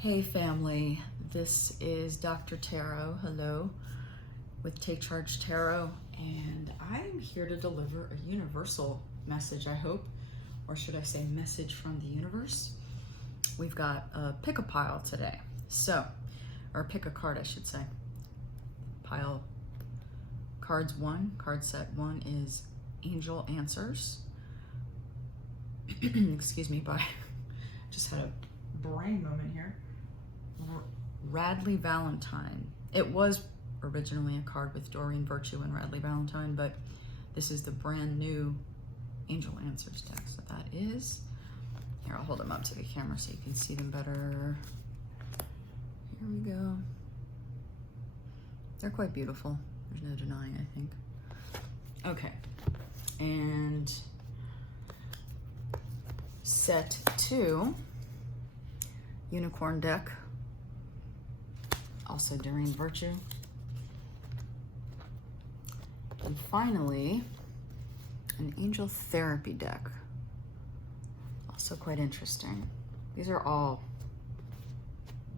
Hey family, this is Dr. Tarot, hello, with TakeChargeTarot, and I'm here to deliver a universal message, I hope, or should I say message from the universe. We've got a pick a pile today, or pick a card I should say. Pile cards 1, card set 1 is Angel Answers. Excuse me, just had a brain moment here. Radley Valentine. It was originally a card with Doreen Virtue and Radley Valentine, but this is the brand new Angel Answers deck. So that is, here, I'll hold them up to the camera so you can see them better. Here we go. They're quite beautiful. There's no denying, I think. Okay, and set 2, Unicorn deck. Also Doreen Virtue. And finally, an Angel Therapy deck. Also quite interesting. These are all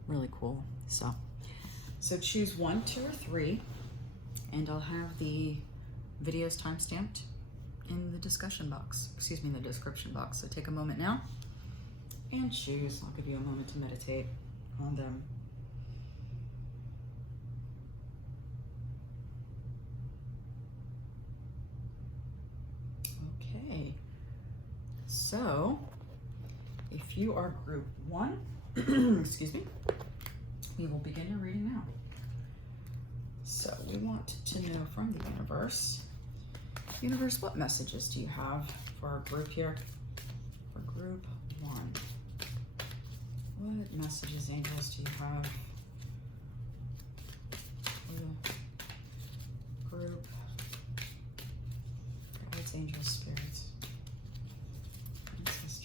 really cool. So choose 1, 2, or 3, and I'll have the videos timestamped in the discussion box. Excuse me, in the description box. So take a moment now and choose. I'll give you a moment to meditate on them. Okay, so if you are group 1, excuse me, we will begin your reading now. So we want to know from the universe, what messages do you have for our group here? For group 1, what messages, angels, do you have for the group? Guides, angels, spirits, ancestors.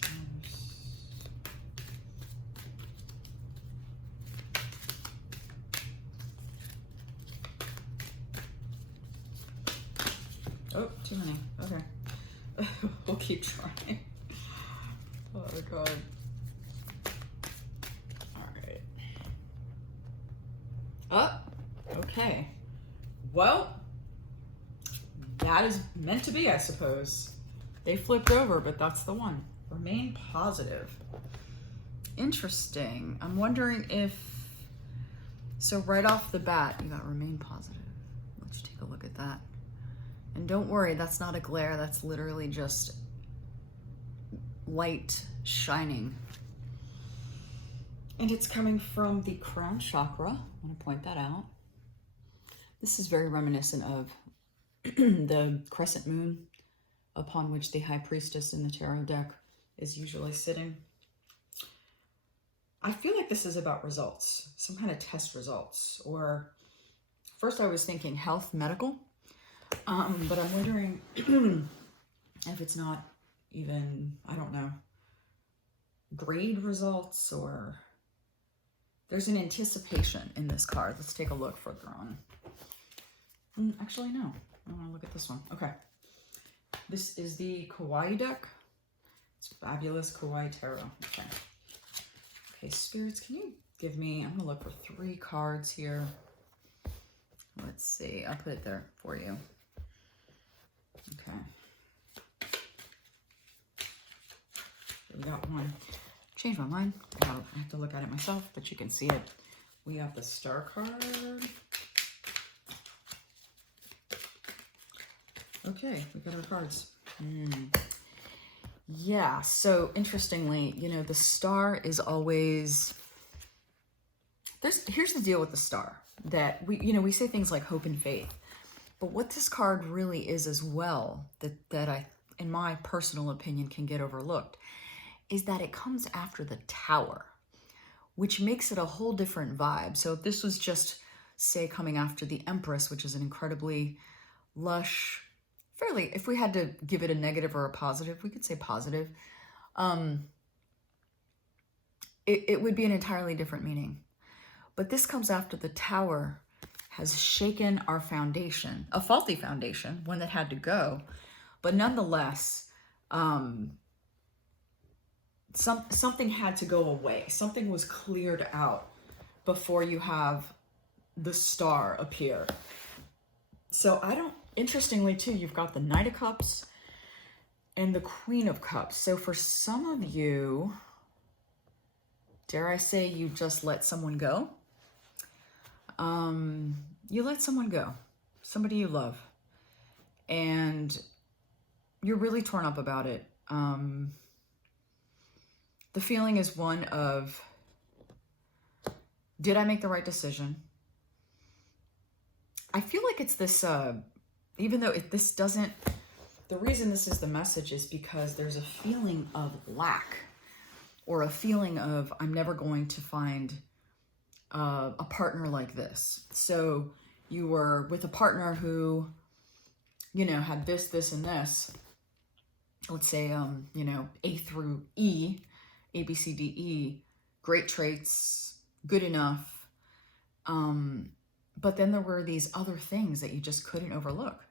Oh, too many. Okay. We'll keep trying. Oh, God. All right. Oh, okay. Well, that is meant to be, I suppose. They flipped over, but that's the one. Remain positive. Interesting. I'm wondering if, so right off the bat, you got remain positive. Let's take a look at that. And don't worry, that's not a glare. That's literally just light shining. And it's coming from the crown chakra. I want to point that out. This is very reminiscent of the crescent moon upon which the high priestess in the tarot deck is usually sitting. I feel like this is about results, some kind of test results, or first I was thinking health, medical, but I'm wondering if it's not even, I don't know, grade results, or there's an anticipation in this card. Let's take a look further on. Actually, no. I want to look at this one. Okay. This is the Kawaii deck. It's fabulous Kawaii Tarot. Okay. Okay, spirits, can you give me, I'm going to look for 3 cards here. Let's see. I'll put it there for you. Okay. We got one. Changed my mind. I have to look at it myself, but you can see it. We have the Star card. Okay, we got our cards. Yeah, so interestingly, you know, the Star is always, here's the deal with the Star, that we say things like hope and faith, but what this card really is as well, that I, in my personal opinion, can get overlooked, is that it comes after the Tower, which makes it a whole different vibe. So if this was just, say, coming after the Empress, which is an incredibly lush, fairly, if we had to give it a negative or a positive, we could say positive. It would be an entirely different meaning. But this comes after the Tower has shaken our foundation, a faulty foundation, one that had to go. But nonetheless, something had to go away. Something was cleared out before you have the Star appear. So interestingly too, you've got the Knight of Cups and the Queen of Cups. So for some of you, dare I say, you just let someone go. You let someone go, somebody you love, and you're really torn up about it. The feeling is one of, did I make the right decision? I feel like it's this, even though this doesn't, the reason this is the message is because there's a feeling of lack, or a feeling of, I'm never going to find a partner like this. So you were with a partner who, you know, had this, this, and this. Let's say, you know, A through E, A, B, C, D, E, great traits, good enough. But then there were these other things that you just couldn't overlook.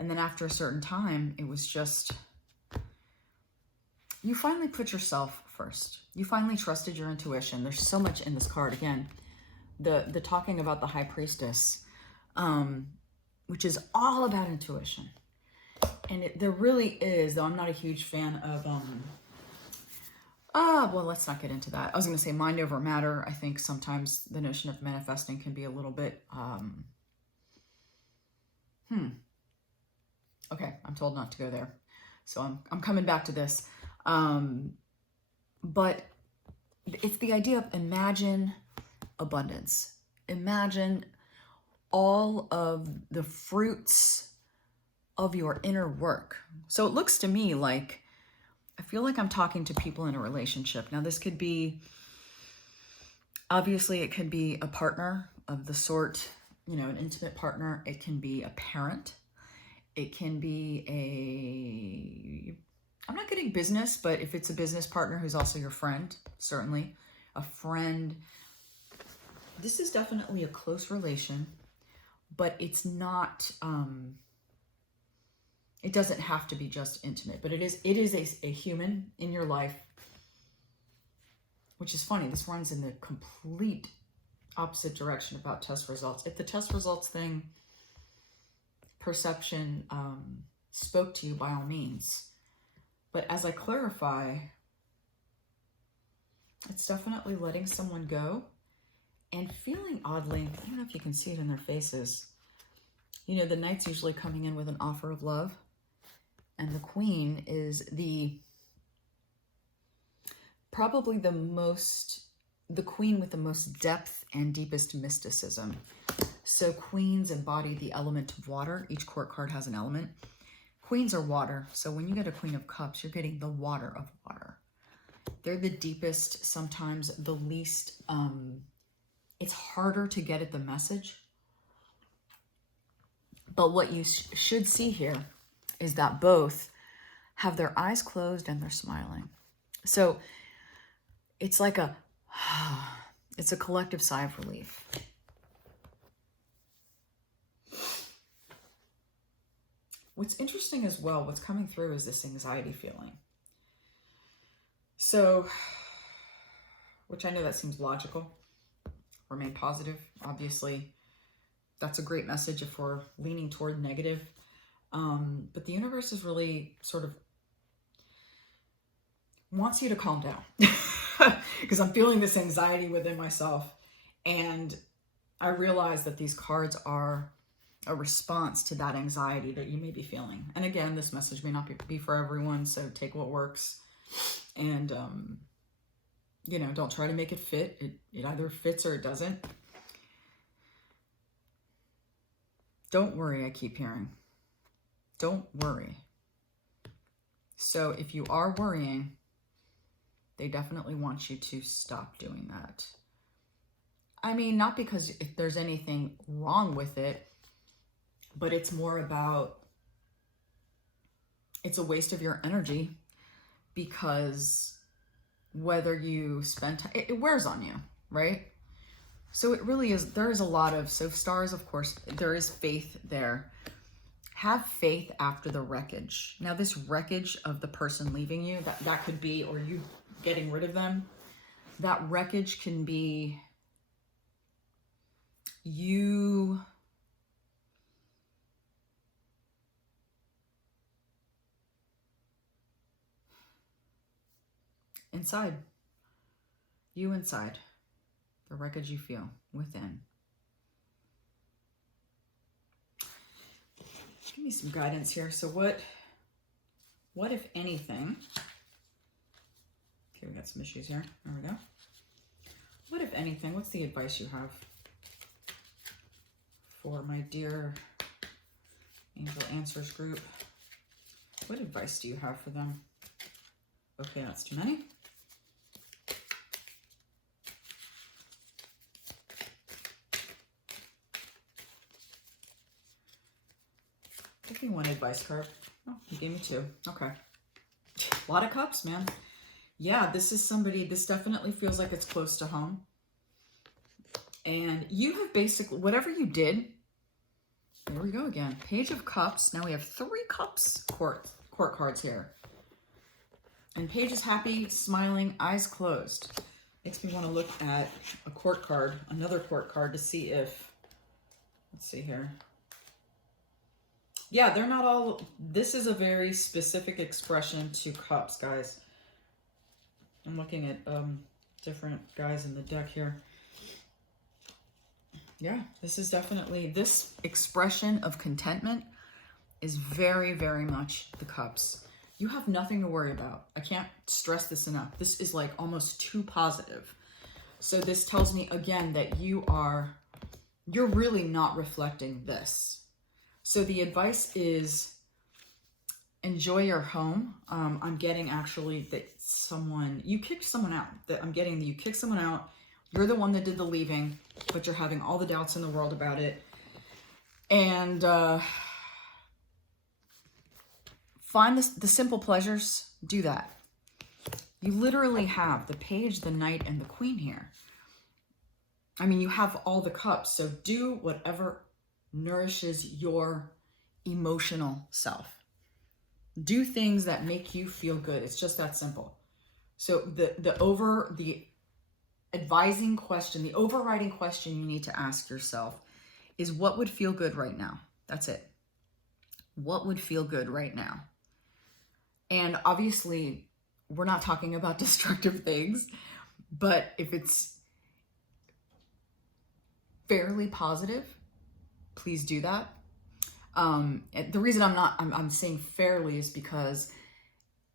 And then after a certain time, it was just, you finally put yourself first. You finally trusted your intuition. There's so much in this card. Again, the talking about the High Priestess, which is all about intuition. And there really is, though I'm not a huge fan of, well, let's not get into that. I was going to say mind over matter. I think sometimes the notion of manifesting can be a little bit, okay, I'm told not to go there. So I'm coming back to this. But it's the idea of imagine abundance. Imagine all of the fruits of your inner work. So it looks to me like, I feel like I'm talking to people in a relationship. Now this could be, obviously it could be a partner of the sort, you know, an intimate partner. It can be a parent. It can be I'm not getting business, but if it's a business partner who's also your friend, certainly a friend. This is definitely a close relation, but it's not, it doesn't have to be just intimate, but it is a human in your life, which is funny. This runs in the complete opposite direction about test results. If the test results thing, perception, spoke to you, by all means. But as I clarify, it's definitely letting someone go and feeling oddly, I don't know if you can see it in their faces. You know, the Knight's usually coming in with an offer of love, and the Queen is probably the Queen with the most depth and deepest mysticism. So Queens embody the element of water. Each court card has an element. Queens are water. So when you get a Queen of Cups, you're getting the water of water. They're the deepest, sometimes the least, it's harder to get at the message. But what you should see here is that both have their eyes closed and they're smiling. So it's like it's a collective sigh of relief. What's interesting as well, what's coming through is this anxiety feeling. So, which I know that seems logical. Remain positive. Obviously, that's a great message if we're leaning toward negative. But the universe is really sort of wants you to calm down. Because I'm feeling this anxiety within myself. And I realize that these cards are a response to that anxiety that you may be feeling. And again, this message may not be for everyone, so take what works. And, you know, don't try to make it fit. It either fits or it doesn't. Don't worry, I keep hearing. Don't worry. So if you are worrying, they definitely want you to stop doing that. I mean, not because if there's anything wrong with it, but it's more about, it's a waste of your energy, because whether you spend time, it wears on you, right? So it really is, there is a lot of, so stars, of course, there is faith there. Have faith after the wreckage. Now this wreckage of the person leaving you, that could be, or you getting rid of them. That wreckage can be you inside. You inside. The wreckage you feel within. Give me some guidance here. So what if anything, okay, we got some issues here. There we go. What if anything, what's the advice you have for my dear Angel Answers group? What advice do you have for them? Okay, that's too many. Give me one advice card. Oh, you gave me two. Okay. A lot of cups, man. Yeah, this is somebody, this definitely feels like it's close to home. And you have basically, whatever you did, there we go again. Page of Cups. Now we have 3 cups court cards here. And Page is happy, smiling, eyes closed. Makes me want to look at a court card, another court card to see if, let's see here. Yeah, they're not all, this is a very specific expression to cups, guys. I'm looking at different guys in the deck here. Yeah, this is definitely, this expression of contentment is very, very much the cups. You have nothing to worry about. I can't stress this enough. This is like almost too positive. So this tells me again that you're really not reflecting this. So the advice is enjoy your home. I'm getting actually that you kicked someone out. That I'm getting that you kicked someone out. You're the one that did the leaving, but you're having all the doubts in the world about it. And find the simple pleasures. Do that. You literally have the Page, the Knight, and the Queen here. I mean, you have all the cups. So do whatever nourishes your emotional self. Do things that make you feel good. It's just that simple. So the advising question, the overriding question you need to ask yourself is, what would feel good right now? That's it. What would feel good right now? And obviously, we're not talking about destructive things, but if it's fairly positive, please do that. The reason I'm saying fairly is because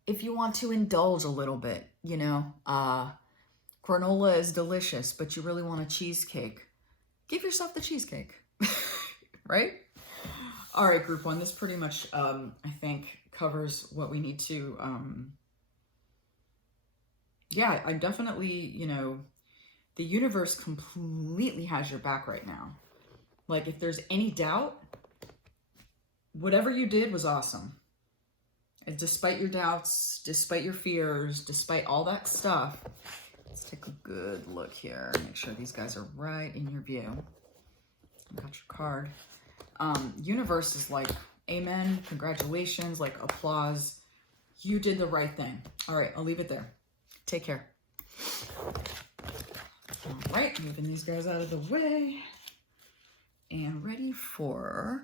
if you want to indulge a little bit, you know, granola is delicious, but you really want a cheesecake, give yourself the cheesecake, right? All right, group 1, this pretty much, I think, covers what we need to, yeah, I definitely, you know, the universe completely has your back right now. Like, if there's any doubt, whatever you did was awesome. And despite your doubts, despite your fears, despite all that stuff, let's take a good look here. Make sure these guys are right in your view. Got your card. Universe is like, amen, congratulations, like applause. You did the right thing. All right, I'll leave it there. Take care. All right, moving these guys out of the way. And ready for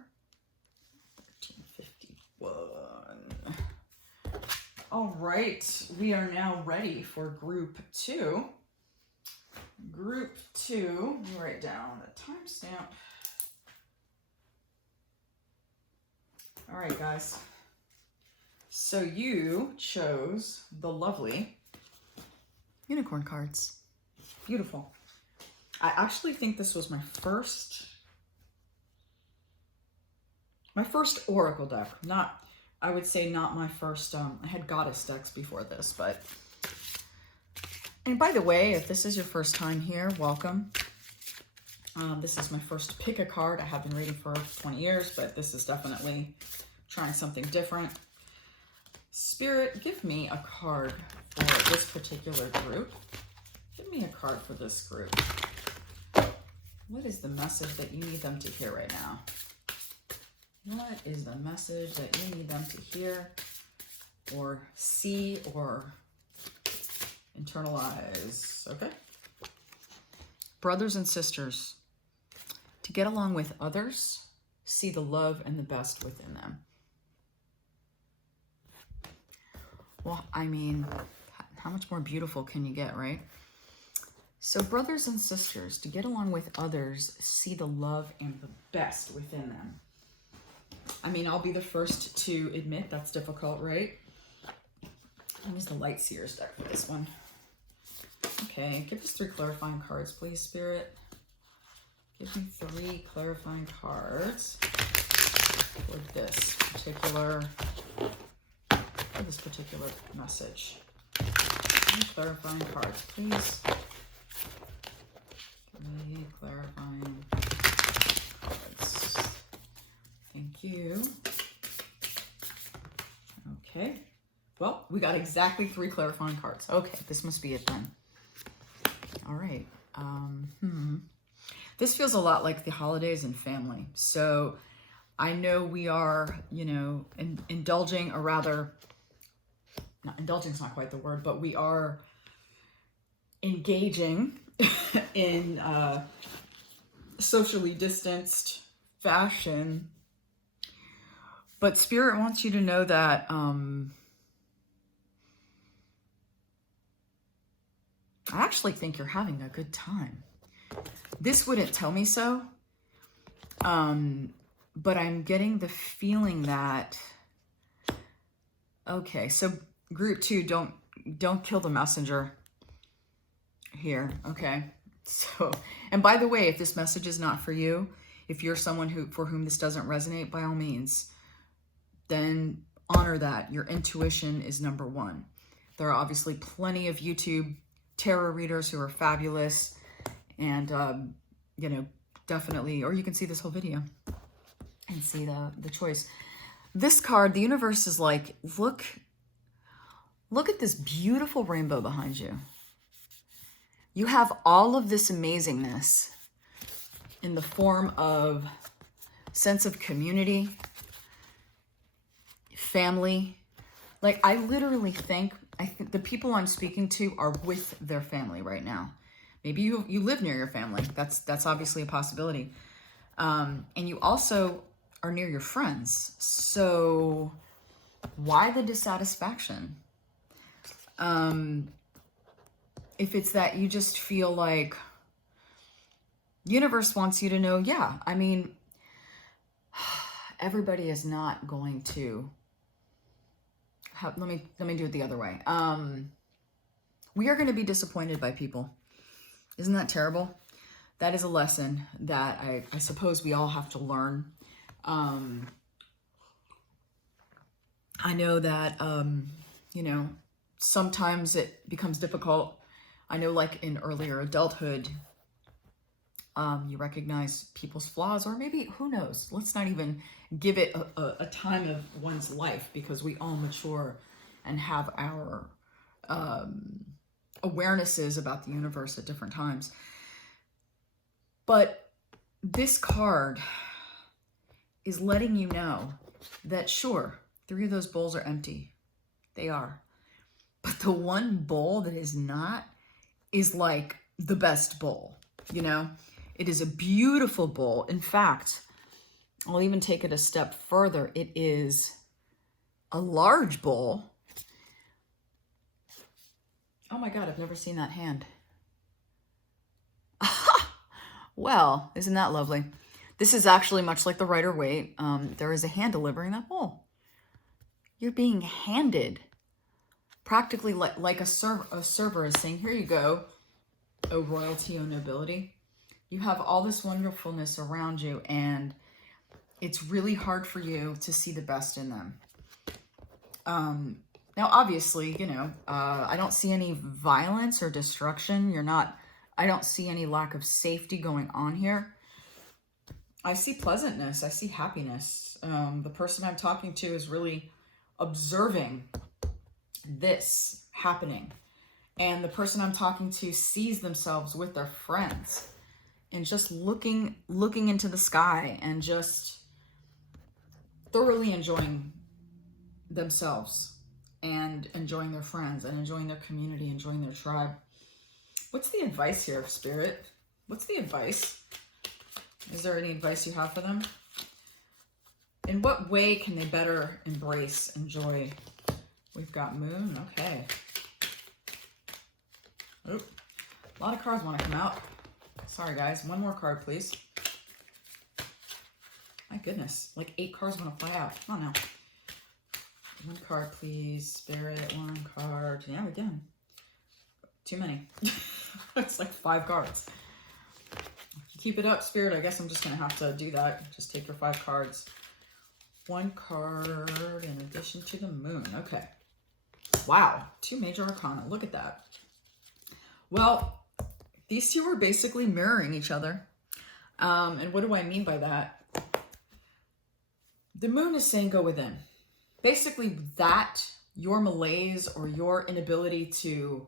1351. All right, we are now ready for group 2. Group 2, let me write down a timestamp. All right, guys. So you chose the lovely unicorn cards. Beautiful. I actually think this was my first oracle deck. I would say not my first, I had goddess decks before this, but, and by the way, if this is your first time here, welcome. This is my first pick a card. I have been reading for 20 years, but this is definitely trying something different. Spirit, give me a card for this particular group. Give me a card for this group. What is the message that you need them to hear right now? What is the message that you need them to hear or see or Internalize. Okay. Brothers and sisters, to get along with others, see the love and the best within them. Well, I mean, how much more beautiful can you get, right? So brothers and sisters, to get along with others, see the love and the best within them. I mean, I'll be the first to admit that's difficult, right? I'll use the Light Seers deck for this one. Okay, give us 3 clarifying cards, please, Spirit. Give me 3 clarifying cards for this particular message. 3 clarifying cards, please. 3 clarifying cards. Thank you. Okay. Well, we got exactly 3 clarifying cards. Okay, this must be it then. All right. This feels a lot like the holidays and family. So I know we are, you know, indulging, or rather, not indulging is not quite the word, but we are engaging in socially distanced fashion. But Spirit wants you to know that I actually think you're having a good time. This wouldn't tell me so, but I'm getting the feeling that, okay, so group 2, don't kill the messenger here, okay? So, and by the way, if this message is not for you, if you're someone for whom this doesn't resonate, by all means, then honor that. Your intuition is number 1. There are obviously plenty of YouTube tarot readers who are fabulous, and you know, definitely, or you can see this whole video and see the choice. This card, the universe is like, look at this beautiful rainbow behind you. You have all of this amazingness in the form of sense of community, family. Like, I literally think the people I'm speaking to are with their family right now. Maybe you live near your family. That's obviously a possibility. And you also are near your friends. So why the dissatisfaction? If it's that you just feel like universe wants you to know, yeah, I mean, everybody is not going to let me do it the other way. We are going to be disappointed by people. Isn't that terrible? That is a lesson that I suppose we all have to learn. I know that, you know, sometimes it becomes difficult. I know, like in earlier adulthood, you recognize people's flaws, or maybe, who knows? Let's not even give it a time of one's life, because we all mature and have our awarenesses about the universe at different times. But this card is letting you know that, sure, 3 of those bowls are empty. They are. But the one bowl that is not is like the best bowl, you know? It is a beautiful bowl. In fact, I'll even take it a step further. It is a large bowl. Oh my God, I've never seen that hand. Well, isn't that lovely? This is actually much like the Rider-Waite. There is a hand delivering that bowl. You're being handed, practically like a server is saying, here you go, O royalty, O nobility. You have all this wonderfulness around you, and it's really hard for you to see the best in them. Now, obviously, you know, I don't see any violence or destruction. I don't see any lack of safety going on here. I see pleasantness. I see happiness. The person I'm talking to is really observing this happening. And the person I'm talking to sees themselves with their friends and just looking into the sky and just thoroughly enjoying themselves and enjoying their friends and enjoying their community, enjoying their tribe. What's the advice here, Spirit? What's the advice? Is there any advice you have for them? In what way can they better embrace, enjoy? We've got Moon. Okay. Oop. A lot of cards want to come out. Sorry, guys. One more card, please. My goodness. Like 8 cards want to fly out. Come on now. One card, please. Spirit, one card. Yeah, again. Too many. It's like 5 cards. If you keep it up, Spirit, I guess I'm just going to have to do that. Just take your 5 cards. 1 card in addition to the Moon. Okay. Wow. 2 major arcana. Look at that. Well, these two are basically mirroring each other. And what do I mean by that? The Moon is saying go within. Basically that, your malaise or your inability to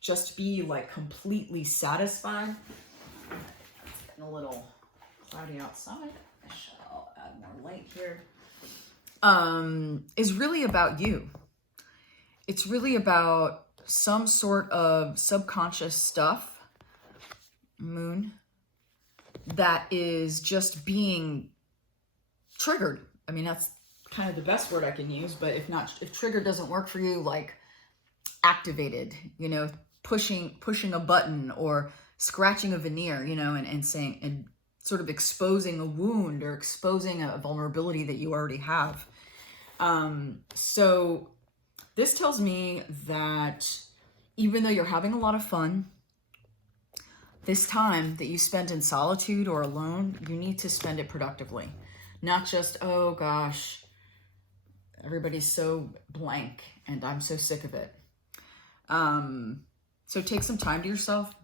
just be like completely satisfied. It's getting a little cloudy outside. I shall add more light here. Is really about you. It's really about some sort of subconscious stuff, Moon, that is just being triggered. I mean, that's kind of the best word I can use, but if trigger doesn't work for you, like activated, you know, pushing a button or scratching a veneer, you know, and saying, and sort of exposing a wound or exposing a vulnerability that you already have. So this tells me that even though you're having a lot of fun, this time that you spend in solitude or alone, you need to spend it productively. Not just, oh gosh, everybody's so blank and I'm so sick of it. So take some time to yourself.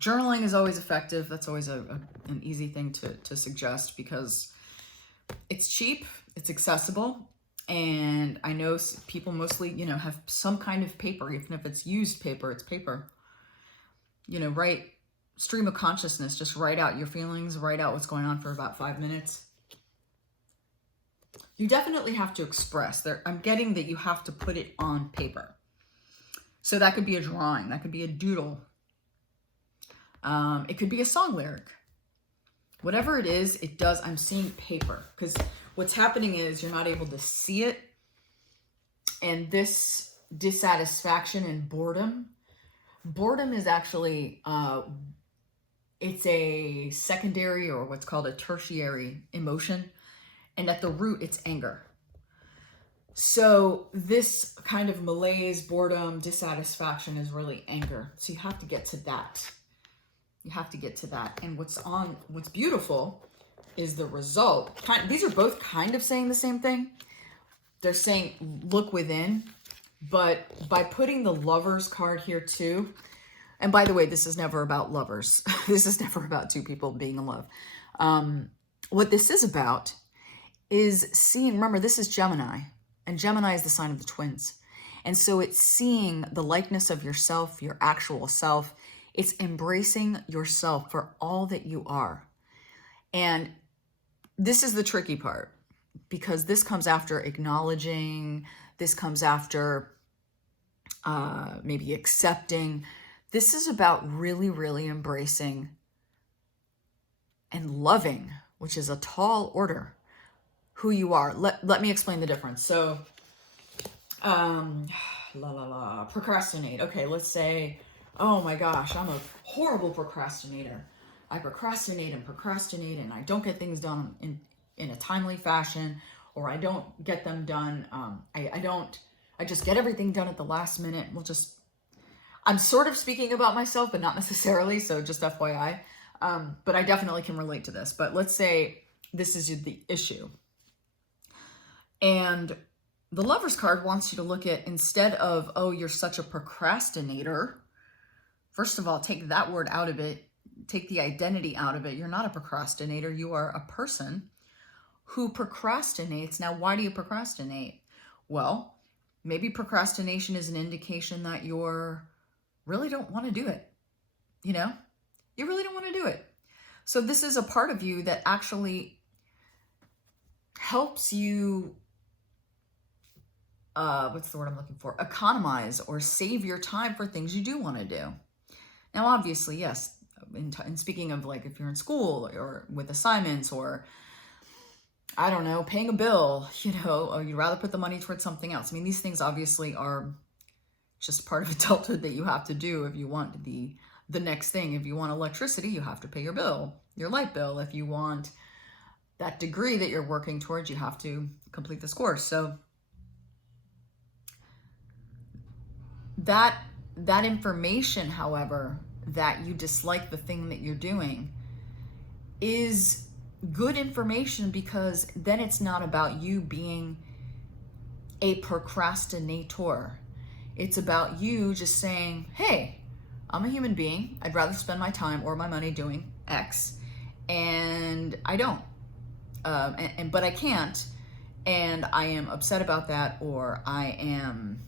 Journaling is always effective. That's always an easy thing to suggest because it's cheap, it's accessible. And I know people mostly, you know, have some kind of paper, even if it's used paper, it's paper. You know, write stream of consciousness, just write out your feelings, write out what's going on for about 5 minutes. You definitely have to express there. I'm getting that you have to put it on paper. So that could be a drawing, that could be a doodle. It could be a song lyric. Whatever it is, it does. I'm seeing paper because what's happening is you're not able to see it. And this dissatisfaction and boredom is actually, it's a secondary or what's called a tertiary emotion. And at the root, it's anger. So this kind of malaise, boredom, dissatisfaction is really anger. So you have to get to that. You have to get to that. And what's beautiful is the result. These are both kind of saying the same thing. They're saying, look within. But by putting the Lovers card here too, and by the way, this is never about lovers. This is never about 2 people being in love. What this is about is seeing, remember, this is Gemini. And Gemini is the sign of the twins. And so it's seeing the likeness of yourself, your actual self. It's embracing yourself for all that you are. And this is the tricky part because this comes after acknowledging, this comes after maybe accepting. This is about really, really embracing and loving, which is a tall order, who you are. Let me explain the difference. So, procrastinate. Okay, let's say, oh my gosh, I'm a horrible procrastinator. I procrastinate and I don't get things done in a timely fashion, or I don't get them done. I just get everything done at the last minute. I'm sort of speaking about myself, but not necessarily. So just FYI. But I definitely can relate to this. But let's say this is the issue. And the Lovers card wants you to look at, instead of, oh, you're such a procrastinator. First of all, take that word out of it. Take the identity out of it. You're not a procrastinator. You are a person who procrastinates. Now, why do you procrastinate? Well, maybe procrastination is an indication that you're really don't want to do it. You know, you really don't want to do it. So this is a part of you that actually helps you what's the word I'm looking for? Economize or save your time for things you do want to do. Now, obviously, yes, in speaking of like if you're in school or with assignments or, I don't know, paying a bill, or you'd rather put the money towards something else. I mean, these things obviously are just part of adulthood that you have to do if you want the next thing. If you want electricity, you have to pay your bill, your light bill. If you want that degree that you're working towards, you have to complete this course. So that information, however, that you dislike the thing that you're doing is good information, because then it's not about you being a procrastinator. It's about you just saying, hey, I'm a human being. I'd rather spend my time or my money doing X, and I don't. But I can't, and I am upset about that, or I am...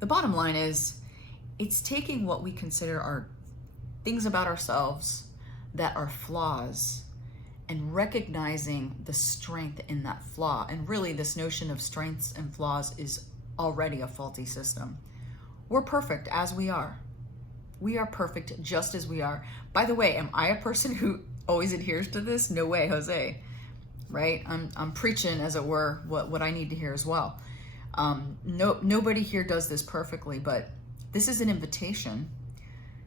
The bottom line is, it's taking what we consider are things about ourselves that are flaws and recognizing the strength in that flaw. And really, this notion of strengths and flaws is already a faulty system. We're perfect as we are. We are perfect just as we are. By the way, am I a person who always adheres to this? No way, Jose. Right? I'm preaching, as it were, what I need to hear as well. Nobody here does this perfectly, but this is an invitation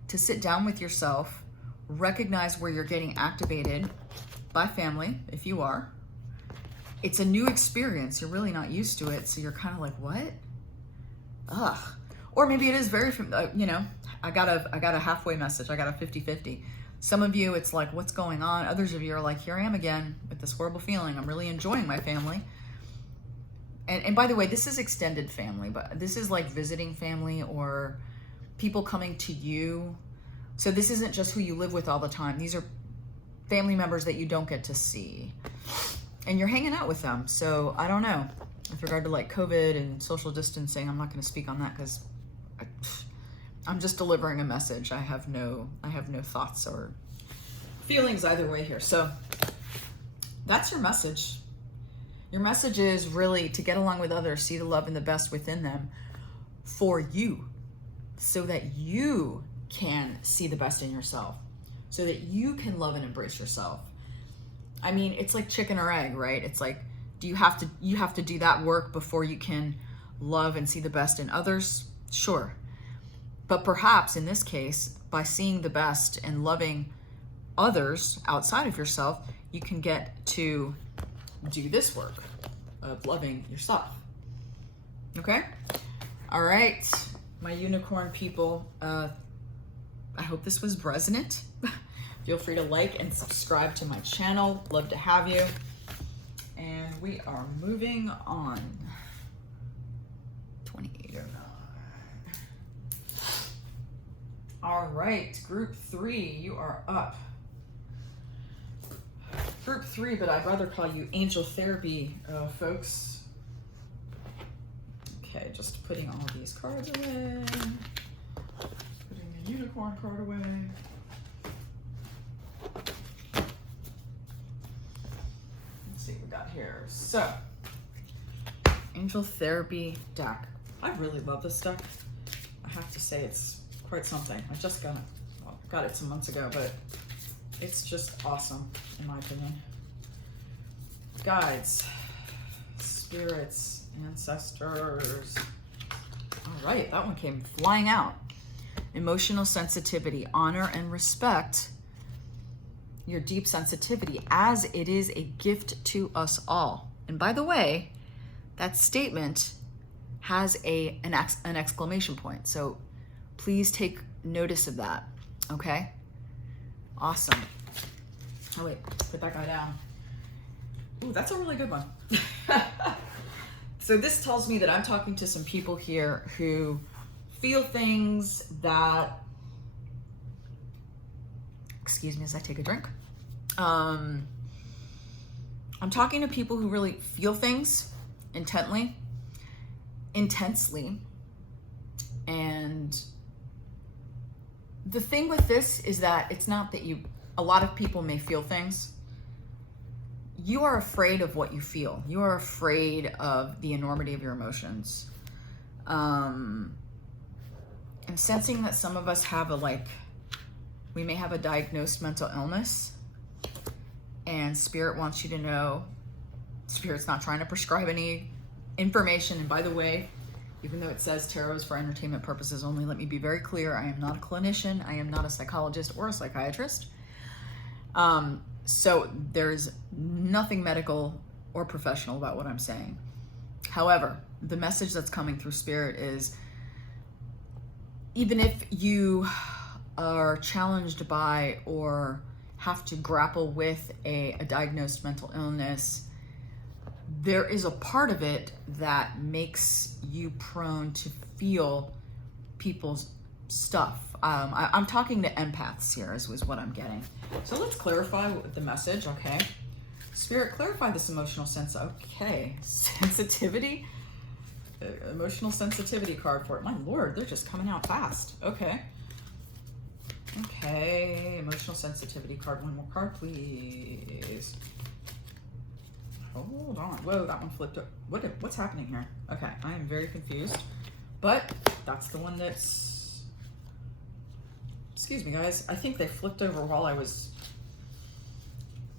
to sit down with yourself, recognize where you're getting activated by family, if you are. It's a new experience. You're really not used to it, so you're kind of like, what? Ugh. Or maybe it is very, I got a halfway message. I got a 50-50. Some of you, it's like, what's going on? Others of you are like, here I am again with this horrible feeling. I'm really enjoying my family. And by the way, this is extended family, but this is like visiting family or people coming to you. So this isn't just who you live with all the time. These are family members that you don't get to see. And you're hanging out with them. So I don't know. With regard to like COVID and social distancing, I'm not going to speak on that because I'm just delivering a message. I have no thoughts or feelings either way here. So that's your message. Your message is really to get along with others, see the love and the best within them for you, so that you can see the best in yourself, so that you can love and embrace yourself. I mean, it's like chicken or egg, right? It's like, you have to do that work before you can love and see the best in others? Sure. But perhaps in this case, by seeing the best and loving others outside of yourself, you can get to do this work of loving yourself. Okay? All right, my unicorn people, I hope this was resonant. Feel free to like and subscribe to my channel. Love to have you. And we are moving on. 2809. All right, group 3, you are up. Group 3, but I'd rather call you angel therapy, folks. Okay, just putting all these cards away. Putting the unicorn card away. Let's see what we got here. So, angel therapy deck. I really love this deck. I have to say it's quite something. I just got it some months ago, but it's just awesome, in my opinion. Guides, spirits, ancestors. All right, that one came flying out. Emotional sensitivity, honor and respect your deep sensitivity, as it is a gift to us all. And by the way, that statement has an exclamation point. So please take notice of that, okay? Awesome. Oh wait, put that guy down. Ooh, that's a really good one. So this tells me that I'm talking to some people here who feel things that, excuse me as I take a drink. I'm talking to people who really feel things intensely, and the thing with this is that it's not that a lot of people may feel things. You are afraid of what you feel. You are afraid of the enormity of your emotions. I'm sensing that some of us have we may have a diagnosed mental illness, and Spirit wants you to know, Spirit's not trying to prescribe any information. And by the way, even though it says tarot is for entertainment purposes only, let me be very clear. I am not a clinician. I am not a psychologist or a psychiatrist. So there's nothing medical or professional about what I'm saying. However, the message that's coming through Spirit is, even if you are challenged by or have to grapple with a diagnosed mental illness, there is a part of it that makes you prone to feel people's stuff. I'm talking to empaths here, is what I'm getting. So let's clarify the message, okay? Spirit, clarify this emotional sense. Okay, sensitivity, emotional sensitivity card for it. My Lord, they're just coming out fast. Okay. Okay, emotional sensitivity card. One more card, please. Hold on. Whoa, that one flipped up. What's happening here? Okay, I am very confused. But that's the one that's... Excuse me, guys. I think they flipped over while I was...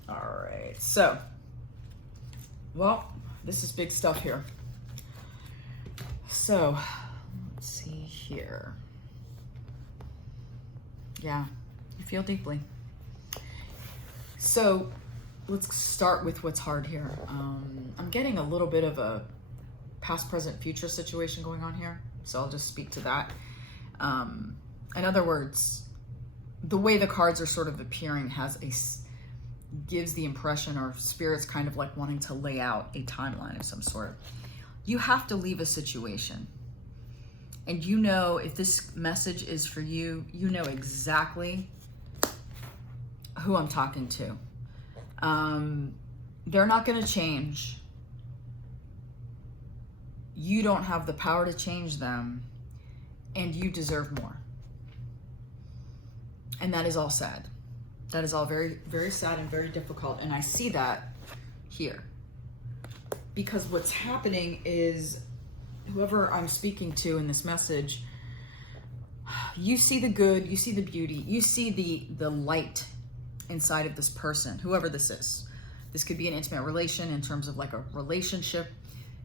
All right, so... Well, this is big stuff here. So, let's see here. Yeah, you feel deeply. So, let's start with what's hard here. I'm getting a little bit of a past, present, future situation going on here. So I'll just speak to that. In other words, the way the cards are sort of appearing gives the impression, or Spirit's kind of like wanting to lay out a timeline of some sort. You have to leave a situation. And you know, if this message is for you, you know exactly who I'm talking to. They're not going to change. You don't have the power to change them, and you deserve more. And that is all sad. That is all very, very sad and very difficult. And I see that here. Because what's happening is, whoever I'm speaking to in this message, you see the good, you see the beauty, you see the light inside of this person, whoever this is. This could be an intimate relation in terms of like a relationship.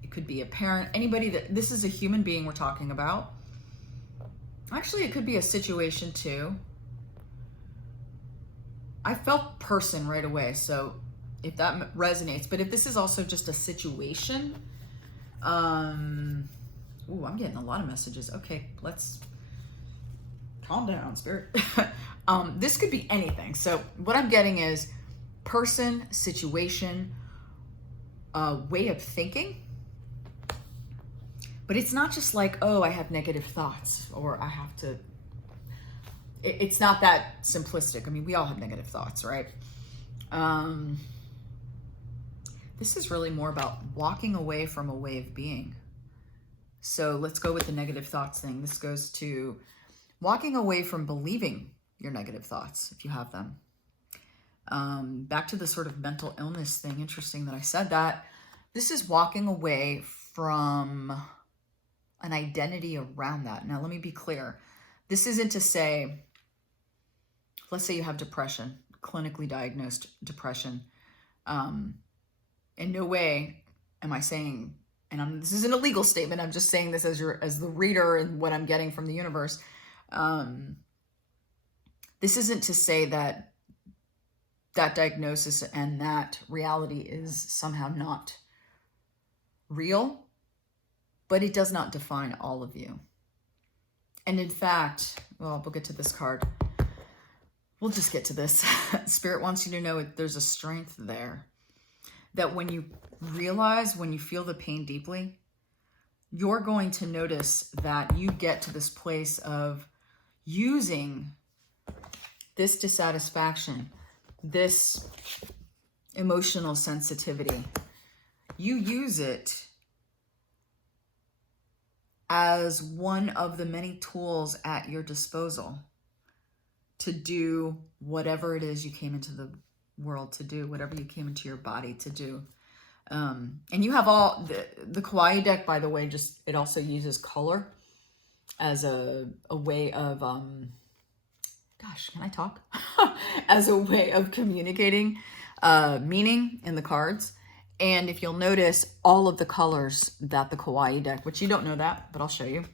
It could be a parent, anybody this is a human being we're talking about. Actually, it could be a situation too. I felt person right away, so if that resonates, but if this is also just a situation, ooh, I'm getting a lot of messages. Okay, let's calm down, Spirit. This could be anything. So what I'm getting is person, situation, way of thinking. But it's not just like, oh, I have negative thoughts, or I have to... It's not that simplistic. I mean, we all have negative thoughts, right? This is really more about walking away from a way of being. So let's go with the negative thoughts thing. This goes to walking away from believing your negative thoughts, if you have them. Back to the sort of mental illness thing. Interesting that I said that. This is walking away from an identity around that. Now, let me be clear. This isn't to say, let's say you have depression, clinically diagnosed depression. In no way am I saying, and this isn't a legal statement, I'm just saying this as the reader and what I'm getting from the universe. This isn't to say that diagnosis and that reality is somehow not real, but it does not define all of you. And in fact, well, we'll get to this card. We'll just get to this. Spirit wants you to know there's a strength there. That when you realize, when you feel the pain deeply, you're going to notice that you get to this place of using this dissatisfaction, this emotional sensitivity. You use it as one of the many tools at your disposal to do whatever it is you came into the world to do, whatever you came into your body to do. And you have all the Kawaii deck, by the way, just, it also uses color as a way of, gosh, can I talk? As a way of communicating meaning in the cards. And if you'll notice, all of the colors that the Kawaii deck, which you don't know that, but I'll show you,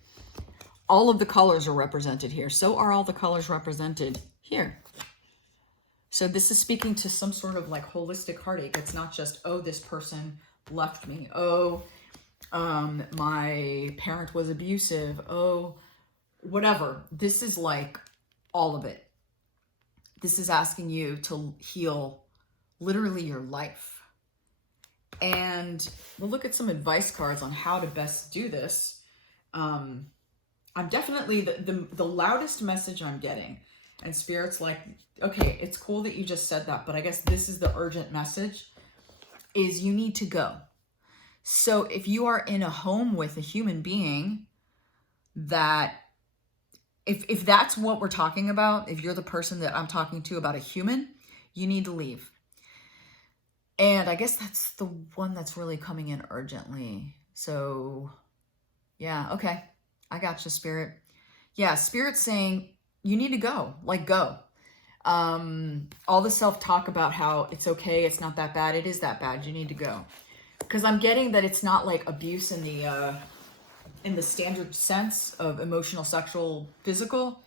all of the colors are represented here. So are all the colors represented here. So this is speaking to some sort of like holistic heartache. It's not just, oh, this person left me. Oh, my parent was abusive. Oh, whatever. This is like all of it. This is asking you to heal literally your life. And we'll look at some advice cards on how to best do this. I'm definitely the loudest message I'm getting. And Spirit's like, okay, it's cool that you just said that, but I guess this is the urgent message, is you need to go. So if you are in a home with a human being that, if that's what we're talking about, if you're the person that I'm talking to about a human, you need to leave. And I guess that's the one that's really coming in urgently. So yeah, okay. I got you, Spirit. Yeah, Spirit's saying you need to go, like go. All the self-talk about how it's okay, it's not that bad, it is that bad, you need to go. Because I'm getting that it's not like abuse in the standard sense of emotional, sexual, physical.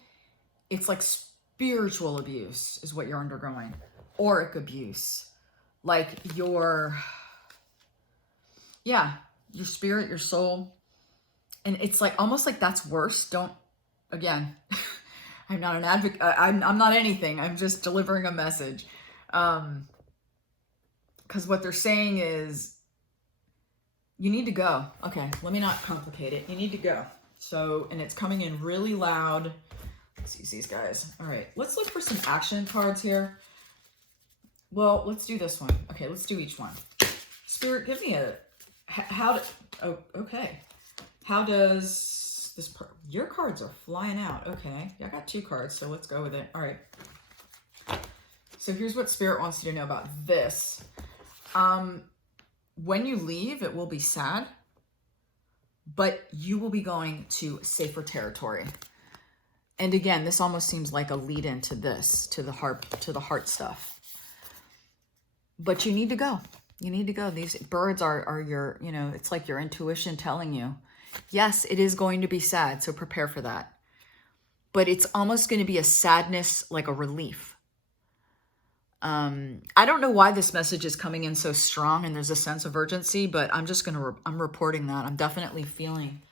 It's like spiritual abuse is what you're undergoing. Auric abuse. Like your spirit, your soul. And it's like almost like that's worse. Don't, again, I'm not an advocate. I'm not anything. I'm just delivering a message. Because what they're saying is, you need to go. Okay, let me not complicate it. You need to go. So, and it's coming in really loud. Let's use these guys. All right, let's look for some action cards here. Well, let's do this one. Okay, let's do each one. Spirit, give me a, okay. How does this, your cards are flying out. Okay, I got 2 cards, so let's go with it. All right. So here's what Spirit wants you to know about this. When you leave, it will be sad, but you will be going to safer territory. And again, this almost seems like a lead into this, to the heart stuff. But you need to go. You need to go. These birds are your, it's like your intuition telling you, yes, it is going to be sad, so prepare for that. But it's almost going to be a sadness, like a relief. I don't know why this message is coming in so strong and there's a sense of urgency, but I'm just I'm reporting that. I'm definitely feeling,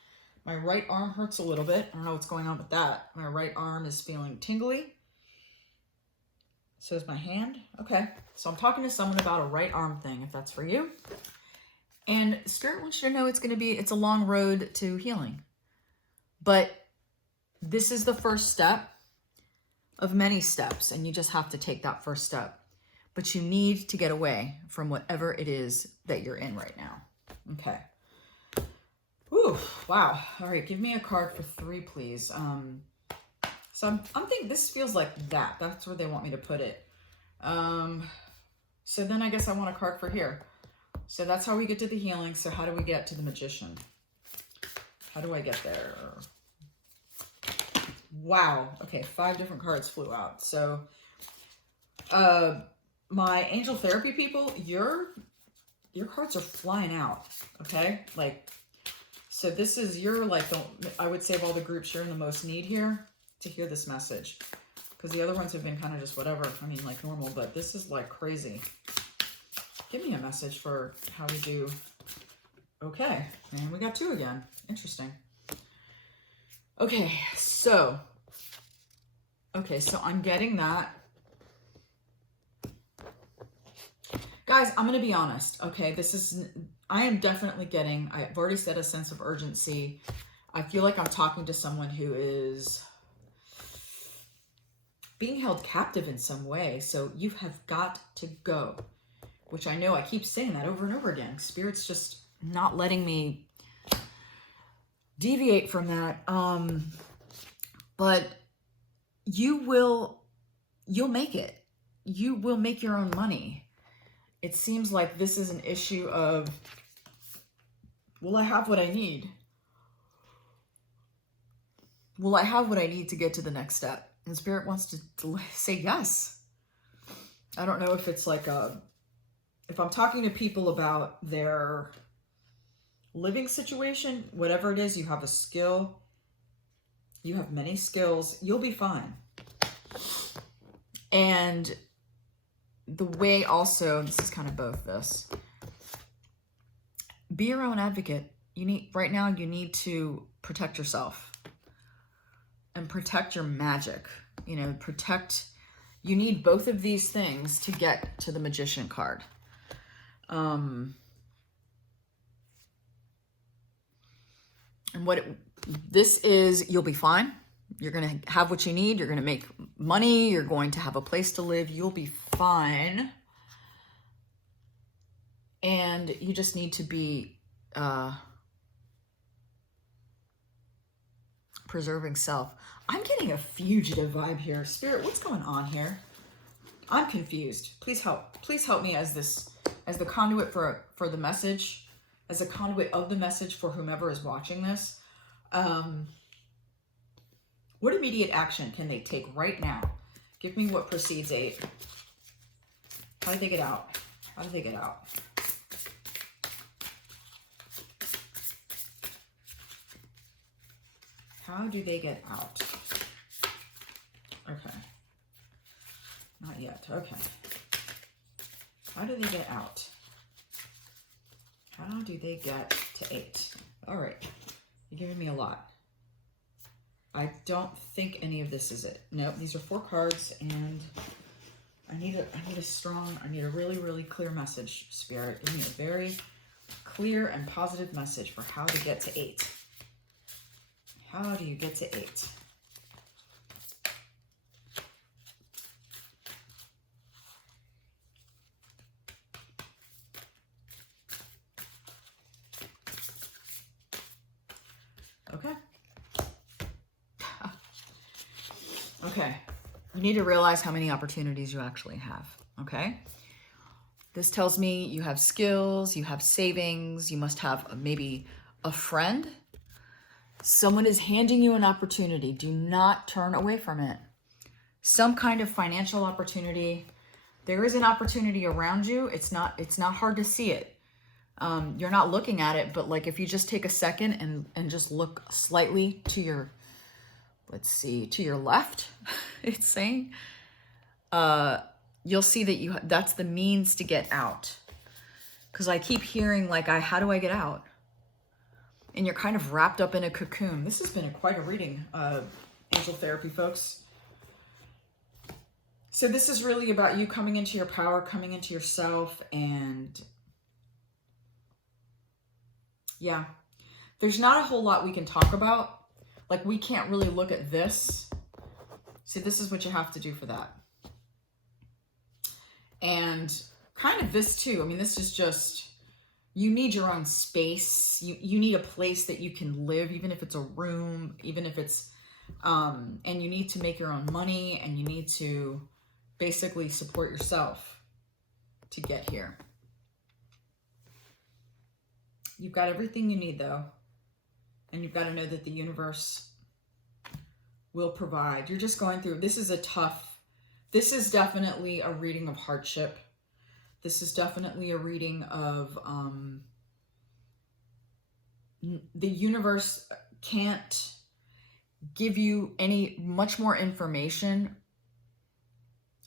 my right arm hurts a little bit. I don't know what's going on with that. My right arm is feeling tingly. So is my hand. Okay. So I'm talking to someone about a right arm thing, if that's for you. And Spirit wants you to know it's a long road to healing. But this is the first step of many steps, and you just have to take that first step. But you need to get away from whatever it is that you're in right now. Okay. Whew, wow. All right, give me a card for 3, please. So I'm thinking this feels like that. That's where they want me to put it. So then I guess I want a card for here. So that's how we get to the healing. So how do we get to the Magician? How do I get there? Wow. Okay, 5 different cards flew out. So my angel therapy people, your cards are flying out. Okay? Like, so this is your, like, I would say of all the groups, you're in the most need here to hear this message. Because the other ones have been kind of just whatever. I mean, like normal, but this is like crazy. Give me a message for how we do. Okay. And we got 2 again. Interesting. Okay, so I'm getting that. Guys, I'm going to be honest, okay? I am definitely getting, I've already said, a sense of urgency. I feel like I'm talking to someone who is being held captive in some way. So you have got to go, which I know I keep saying that over and over again. Spirit's just not letting me deviate from that. But you'll make it. You will make your own money. it seems like this is an issue of, will I have what I need? Will I have what I need to get to the next step? And Spirit wants to say yes. I don't know if it's like if I'm talking to people about their living situation, whatever it is, you have a skill, you have many skills, you'll be fine. And the way also, this is kind of both this, be your own advocate. Right now, you need to protect yourself and protect your magic. You know, you need both of these things to get to the Magician card. And this is, you'll be fine. You're going to have what you need. You're going to make money. You're going to have a place to live. You'll be fine. And you just need to be preserving self. I'm getting a fugitive vibe here. Spirit, what's going on here? I'm confused. Please help. Please help me as the conduit for the message, as a conduit of the message for whomever is watching this. What immediate action can they take right now? Give me what precedes 8. How do they get out? How do they get out? How do they get out? Okay. Not yet. Okay. How do they get out? How do they get to 8? All right. You're giving me a lot. I don't think any of this is it. No, these are 4 cards, and I need a really, really clear message, Spirit. Give me a very clear and positive message for how to get to 8. How do you get to 8? Okay. Okay. You need to realize how many opportunities you actually have. Okay. This tells me you have skills, you have savings, you must have maybe a friend. Someone is handing you an opportunity. Do not turn away from it. Some kind of financial opportunity. There is an opportunity around you. It's not hard to see it. You're not looking at it, but like if you just take a second and just look slightly to your, let's see, to your left, it's saying, you'll see that that's the means to get out. Because I keep hearing like, how do I get out? And you're kind of wrapped up in a cocoon. This has been quite a reading, Angel Therapy folks. So this is really about you coming into your power, coming into yourself, and yeah, there's not a whole lot we can talk about. Like we can't really look at this. See, this is what you have to do for that. And kind of this too. I mean, this is just, you need your own space. You need a place that you can live, even if it's a room, even if it's, and you need to make your own money, and you need to basically support yourself to get here. You've got everything you need though. And you've got to know that the universe will provide. You're just going through, this is definitely a reading of hardship. This is definitely a reading of, the universe can't give you much more information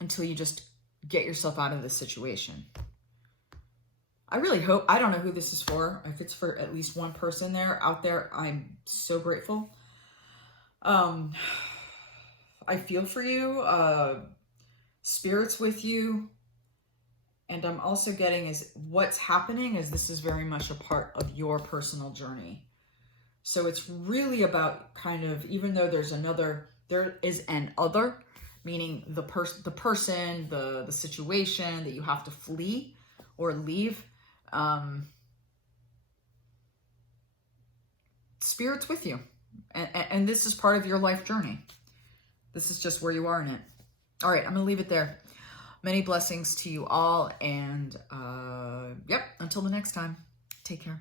until you just get yourself out of this situation. I really hope, I don't know who this is for. If it's for at least one person out there, I'm so grateful. I feel for you. Spirit's with you. And I'm also getting is what's happening is this is very much a part of your personal journey. So it's really about kind of, even though there is an other, meaning the person, the situation that you have to flee or leave. Spirit's with you. And this is part of your life journey. This is just where you are in it. All right, I'm going to leave it there. Many blessings to you all. And yep, until the next time, take care.